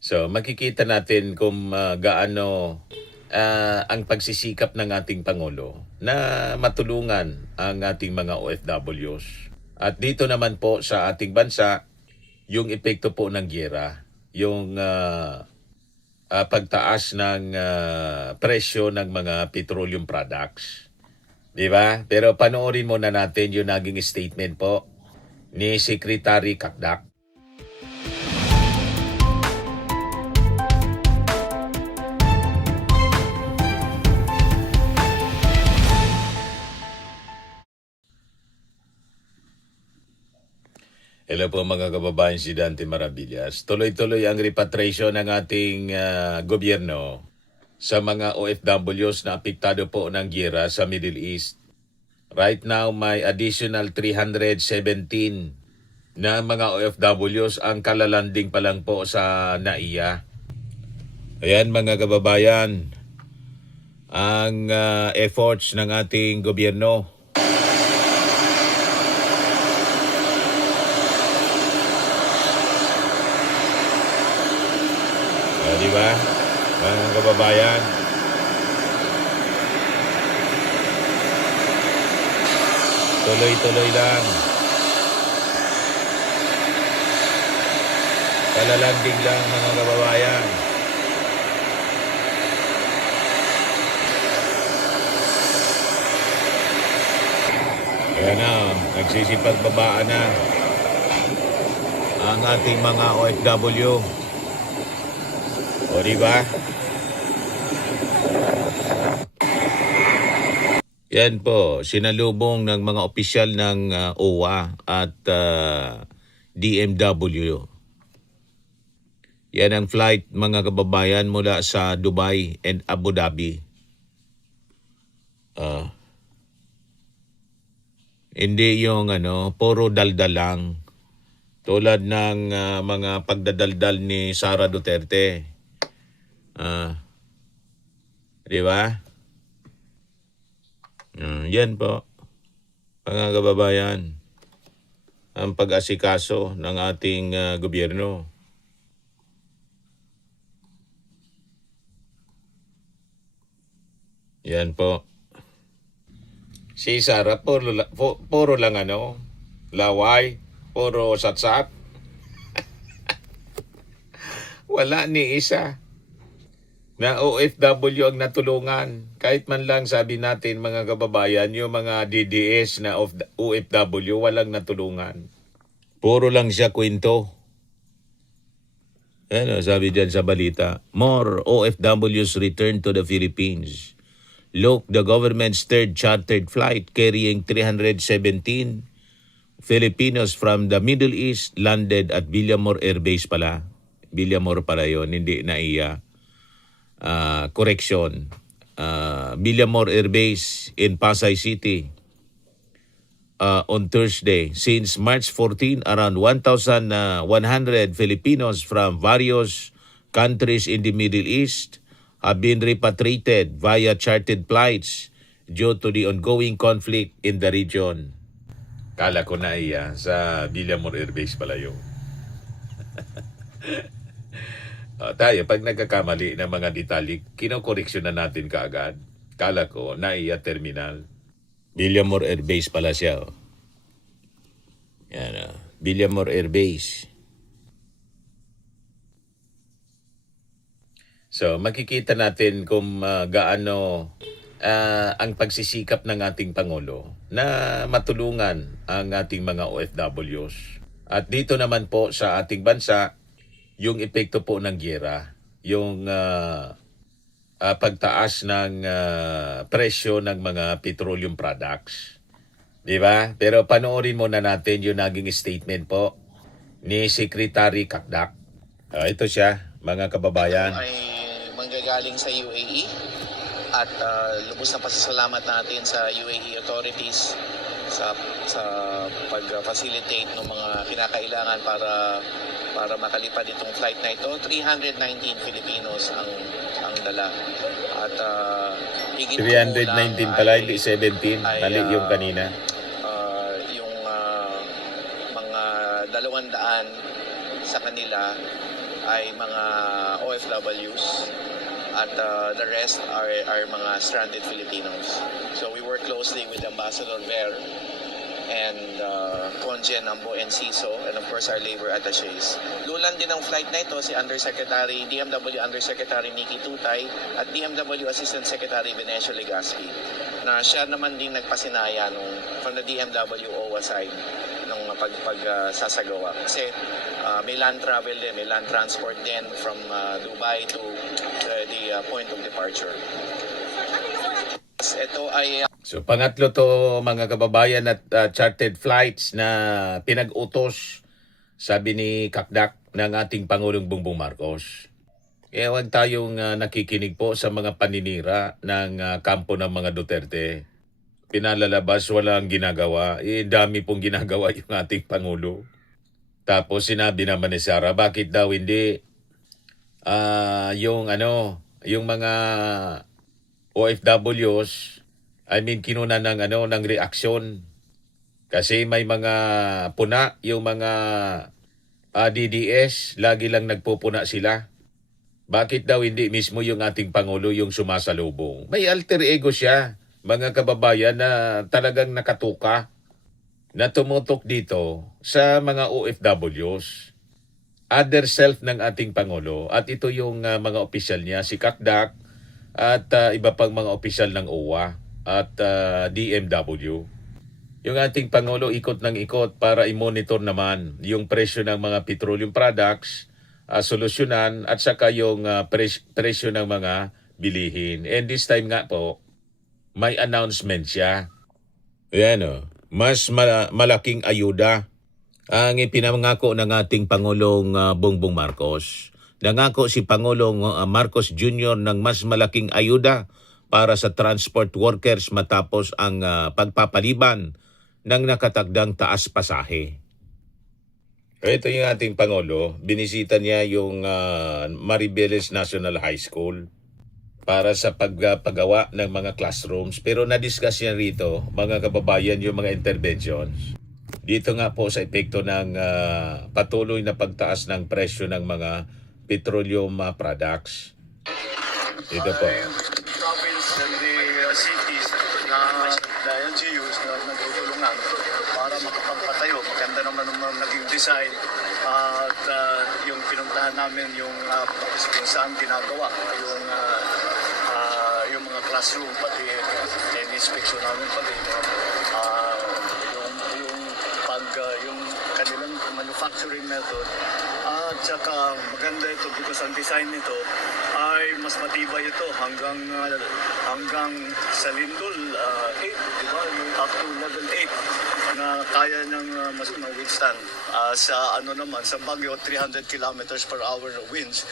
So makikita natin kung gaano ang pagsisikap ng ating Pangulo na matulungan ang ating mga OFWs. At dito naman po sa ating bansa, yung epekto po ng giyera, yung pagtaas ng presyo ng mga petroleum products. Di ba? Pero panoorin muna natin yung naging statement po ni Secretary Kakdak. Hello po mga kababayan, si Dante Maravillas. Tuloy-tuloy ang repatriation ng ating gobyerno sa mga OFWs na apektado po ng giyera sa Middle East. Right now, may additional 317 na mga OFWs ang kalalanding pa lang po sa NAIA. Ayan mga kababayan, ang efforts ng ating gobyerno. Di ba? Mga kababayan. Tuloy-tuloy lang. Kalalanding lang mga kababayan. Kaya na, nagsisipagbabaan na ang ating mga OFW. O diba? Yan po, sinalubong ng mga opisyal ng OWA at DMW. Yan ang flight mga kababayan mula sa Dubai and Abu Dhabi. Hindi yung puro daldal lang. Tulad ng mga pagdadaldal ni Sara Duterte. Di ba? Yan po, mga kababayan, ang pag-asikaso ng ating gobyerno. Yan po. Si Sara, puro lang laway, puro satsat. Wala ni isa na OFW ang natulungan. Kahit man lang sabi natin mga kababayan, yung mga DDS na OFW walang natulungan. Puro lang siya kwento. Sabi dyan sa balita, more OFWs return to the Philippines. Look, the government's third chartered flight carrying 317 Filipinos from the Middle East landed at Villamor Air Base pala. Villamor pala yun, hindi NAIA. Correction. Villamor Air Base in Pasay City on Thursday. Since March 14, around 1,100 Filipinos from various countries in the Middle East have been repatriated via chartered flights due to the ongoing conflict in the region. Kala ko na sa Villamor Air Base pala yun. Tayo, pag nagkakamali ng mga detalye, kinokoreksyon na natin kaagad. Kala ko, NAIA Terminal. Villamor Air Base pala siya. Yan, Villamor Air Base. So, makikita natin kung gaano ang pagsisikap ng ating Pangulo na matulungan ang ating mga OFWs. At dito naman po sa ating bansa, yung epekto po ng giyera, yung pagtaas ng presyo ng mga petroleum products. Di ba? Pero panoorin muna natin yung naging statement po ni Secretary Kakdak. Ito siya, mga kababayan. Ay manggagaling sa UAE at lubos na pasasalamat natin sa UAE authorities sa pag-facilitate ng mga kinakailangan para makalipad itong flight na ito. 319 Filipinos ang dala. At higit 319 pala, hindi 17. Mali yung kanina. Yung mga 200 sa kanila ay mga OFWs at the rest are mga stranded Filipinos. So we work closely with Ambassador Ver and Conjen Ambo Enciso, and of course our labor attaches. Lulan din ng flight na ito si DMW Undersecretary Nikki Tutay at DMW Assistant Secretary Venecio Legaspi, na siya naman din nagpasinaya from the DMW OWA side nung pagsasagawa. Kasi may land travel din, may land transport din from Dubai to the point of departure. Ito ay So pangatlo to mga kababayan at chartered flights na pinag-utos, sabi ni Kakdak, ng ating Pangulong Bongbong Marcos. Kaya huwag tayong nakikinig po sa mga paninira ng kampo ng mga Duterte. Pinalalabas, walang ginagawa. Dami pong ginagawa yung ating Pangulo. Tapos sinabi naman ni Sara, bakit daw hindi yung mga OFWs, kinuna ng reaksyon. Kasi may mga puna, yung mga DDS, lagi lang nagpupuna sila. Bakit daw hindi mismo yung ating Pangulo yung sumasalubong? May alter ego siya, mga kababayan, na talagang nakatuka, na tumutok dito sa mga OFWs. Other self ng ating Pangulo. At ito yung mga opisyal niya, si Kakdak, at iba pang mga opisyal ng OWA at DMW. Yung ating Pangulo ikot ng ikot para i-monitor naman yung presyo ng mga petroleum products, solusyonan, at saka yung presyo ng mga bilihin. And this time nga po, may announcement siya. Ayan, mas malaking ayuda ang ipinangako ng ating Pangulong Bongbong Marcos. Nangako si Pangulong Marcos Jr. ng mas malaking ayuda para sa transport workers matapos ang pagpapaliban ng nakatagdang taas pasahe. Ito yung ating Pangulo. Binisita niya yung Maribeles National High School para sa paggawa ng mga classrooms. Pero na-discuss niya rito, mga kababayan, yung mga interventions. Dito nga po sa epekto ng patuloy na pagtaas ng presyo ng mga petroleum products. Ito po. Province and the cities na LGUs na nagtutulungan para makapagpatayo. Maganda naman ang naging design at yung pinuntahan namin yung kung saan ginagawa yung mga classroom, pati in-inspection namin, pati yung kanilang manufacturing method. At saka maganda ito because ang design nito ay mas matibay ito hanggang sa lindol 8, di ba? Yung up to level 8 na kaya niyang mas ma-withstand. Sa sa Baguio, 300 kilometers per hour na winds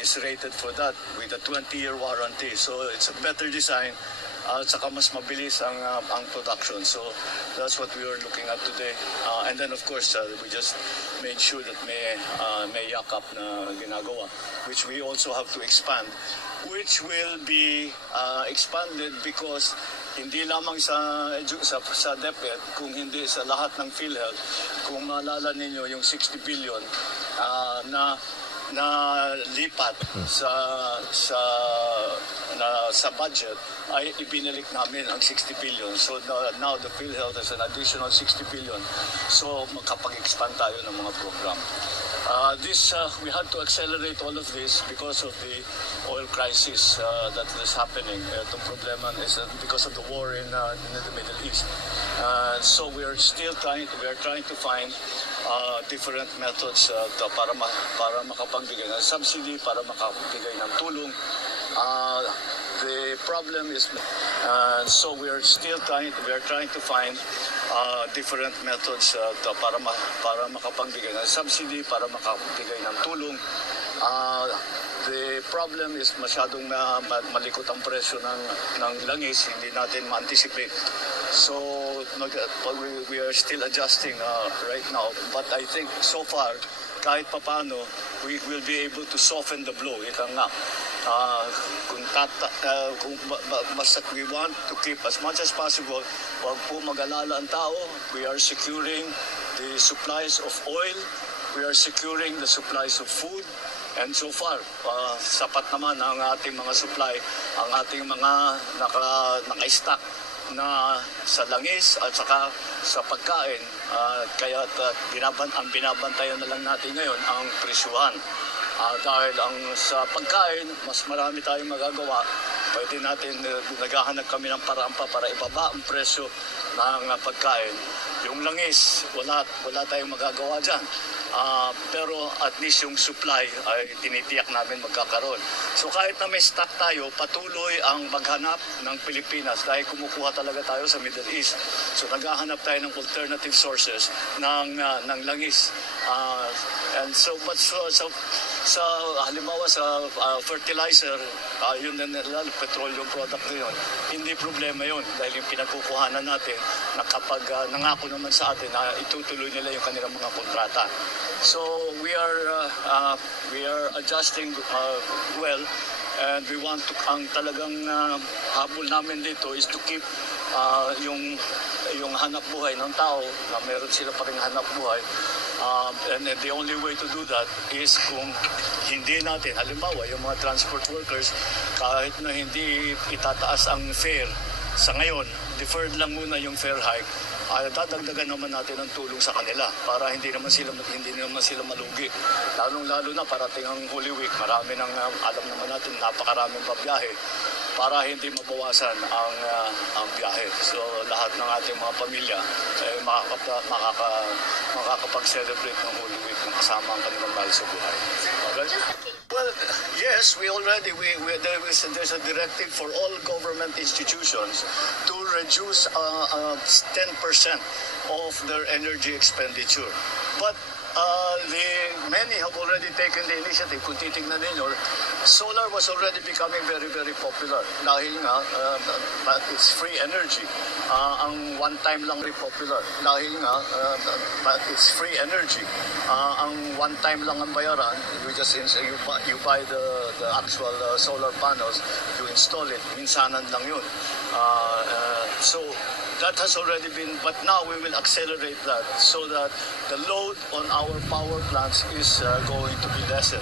is rated for that with a 20-year warranty. So it's a better design. At saka mas mabilis ang production. So that's what we were looking at today. And then of course, we just made sure that may yakap na ginagawa, which we also have to expand, which will be expanded because hindi lamang sa DepEd, kung hindi sa lahat ng PhilHealth. Kung maalala ninyo yung 60 billion na lipat sa budget ay ibinalik namin ang 60 billion. So now the PhilHealth has an additional 60 billion. So makapag-expand tayo ng mga program. We had to accelerate all of this because of the oil crisis that is happening. Itong problema is because of the war in the Middle East. So we are trying to find different methods para makapagbigay ng subsidy, para makapagbigay ng tulong. The problem is, so we are trying to find different methods para makapagbigay ng subsidy, para makapagbigay ng tulong. The problem is masyadong malikot ang presyo ng langis, hindi natin ma-anticipate. So we are still adjusting right now, but I think so far kahit papaano we will be able to soften the blow. Ika nga, basta we want to keep as much as possible, wag po mag-alala ang tao. We are securing the supplies of oil, we are securing the supplies of food, And so far, sapat naman ang ating mga supply, ang ating mga naka-stock na sa langis at saka sa pagkain. Kaya ang binabantayan na lang natin ngayon ang presyuhan. Dahil sa pagkain, mas marami tayong magagawa. Pwede natin, naghahanap kami ng paraan pa para ibaba ang presyo ng pagkain. Yung langis, wala tayong magagawa dyan. Pero at least yung supply ay tinitiyak namin magkakaroon. So kahit na may stock tayo, patuloy ang maghanap ng Pilipinas dahil kumukuha talaga tayo sa Middle East. So naghahanap tayo ng alternative sources ng langis. And so but sa halimbawa sa fertilizer, yun na petroleum product na yun, hindi problema yun dahil yung pinagkukuhanan natin na kapag nangako naman sa atin na itutuloy nila yung kanilang mga kontrata. So we are adjusting well, and we want to, ang talagang habol namin dito is to keep yung hanap buhay ng tao, na meron sila pa rin hanap buhay. And the only way to do that is kung hindi natin, halimbawa yung mga transport workers, kahit na hindi itataas ang fare sa ngayon, deferred lang muna yung fare hike, dadagdagan naman natin ang tulong sa kanila para hindi naman sila malugi. Lalong-lalo na parating ang Holy Week, marami nang alam naman natin, napakaraming babiyahe para hindi mabawasan ang biyahe. So lahat ng ating mga pamilya makakapag-celebrate ng Holy Week ng kasama ang kanilang mahal sa buhay. Okay? Well, yes, there's a directive for all government institutions to reduce 10% of their energy expenditure. But many have already taken the initiative. Kung titignan ninyo, solar was already becoming very, very popular. Dahil nga, it's free energy. Ang one time lang rin popular. Dahil nga, it's free energy. Ang one time lang ang bayaran. You buy the actual solar panels, you install it. Minsanan lang yun. So that has already been, but now we will accelerate that so that the load on our power plants is going to be lessened.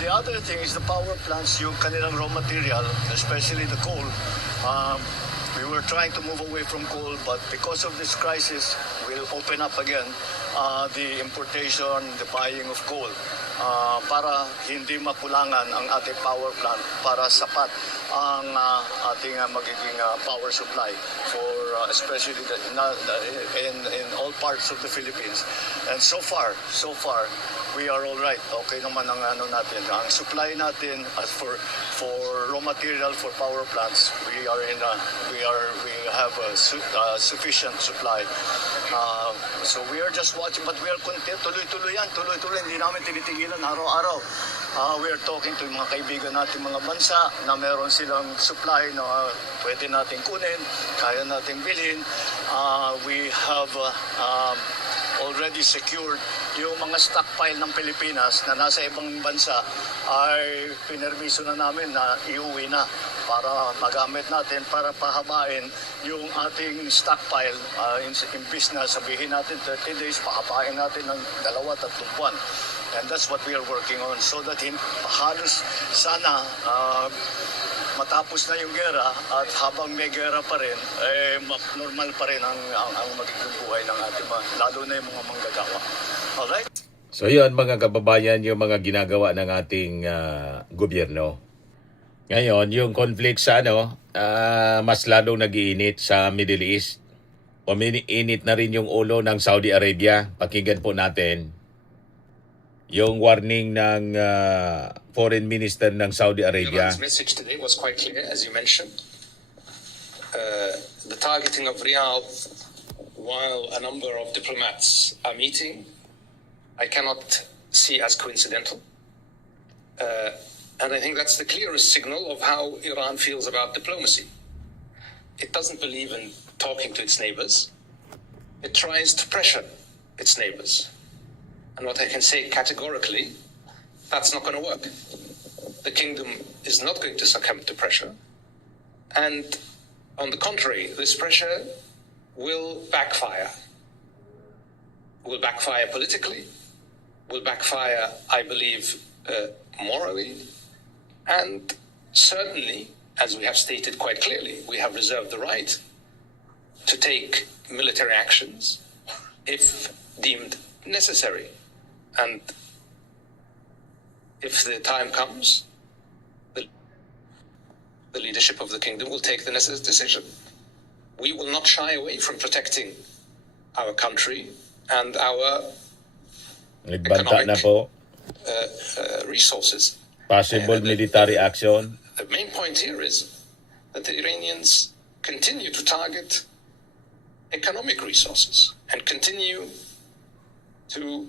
The other thing is the power plants, yung kanilang raw material, especially the coal. We were trying to move away from coal, but because of this crisis, we'll open up again the importation, the buying of coal para hindi makulangan ang ating power plant, para sapat ang ating magiging power supply for especially in all parts of the Philippines. And so far we are all right. Okay naman ang natin. Ang supply natin for raw material for power plants, we have a sufficient supply. So we are just watching, but we are tuloy-tuloy yan, hindi namin tinitigilan araw-araw. We are talking to mga kaibigan natin mga bansa na meron silang supply na pwede natin kunin, kaya natin bilhin. We have already secured yung mga stockpile ng Pilipinas na nasa ibang bansa ay pinermiso na namin na iuwi na para magamit natin, para pahabain yung ating stockpile. Imbis na sabihin natin 30 days, pahabain natin ng 2-3 buwan. And that's what we are working on, so that halos sana matapos na yung gera, at habang may gera pa rin, normal pa rin ang magiging buhay ng ating lalo na yung mga manggagawa. Alright? So yun mga kababayan, yung mga ginagawa ng ating gobyerno. Ngayon, yung conflict sa mas lalong nag-iinit sa Middle East. Umiinit na rin yung ulo ng Saudi Arabia. Pakinggan po natin yung warning ng Foreign Minister ng Saudi Arabia. Iran's message today was quite clear, as you mentioned. The targeting of Riyadh, while a number of diplomats are meeting, I cannot see as coincidental. And I think that's the clearest signal of how Iran feels about diplomacy. It doesn't believe in talking to its neighbors. It tries to pressure its neighbors. And what I can say categorically, that's not going to work. The kingdom is not going to succumb to pressure. And on the contrary, this pressure will backfire. Will backfire politically, will backfire, I believe, morally. And certainly, as we have stated quite clearly, we have reserved the right to take military actions if deemed necessary. And if the time comes, the leadership of the kingdom will take the necessary decision. We will not shy away from protecting our country and our Nagbanta na po. resources. Possible military action. The main point here is that the Iranians continue to target economic resources and continue to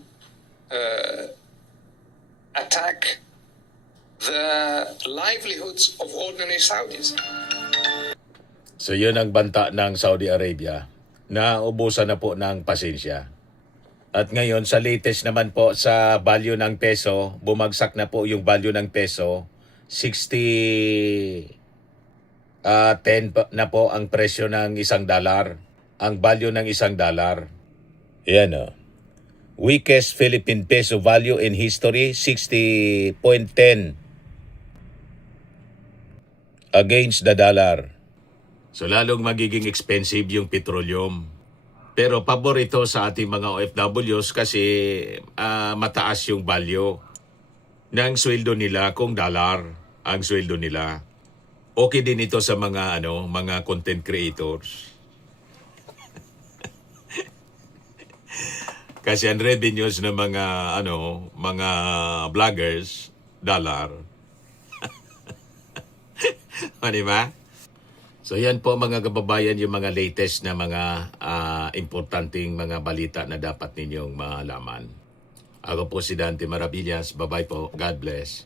attack the livelihoods of ordinary Saudis. So yun ang banta ng Saudi Arabia na ubusan na po ng pasensya. At ngayon sa latest naman po sa value ng peso, bumagsak na po yung value ng peso. 10 na po ang presyo ng $1. Ang value ng $1. Yan o. Weakest Philippine peso value in history, 60.10 against the dollar. So lalong magiging expensive yung petroleum. Pero paborito sa ating mga OFWs kasi mataas yung value ng sweldo nila kung dollar ang sweldo nila. Okay din ito sa mga mga content creators. Kasi ang revenues ng mga mga vloggers dollar. Di ba? So yan po mga kababayan yung mga latest na mga importanteng mga balita na dapat ninyong malaman. Ako po si Dante Maravillas. Bye-bye po. God bless.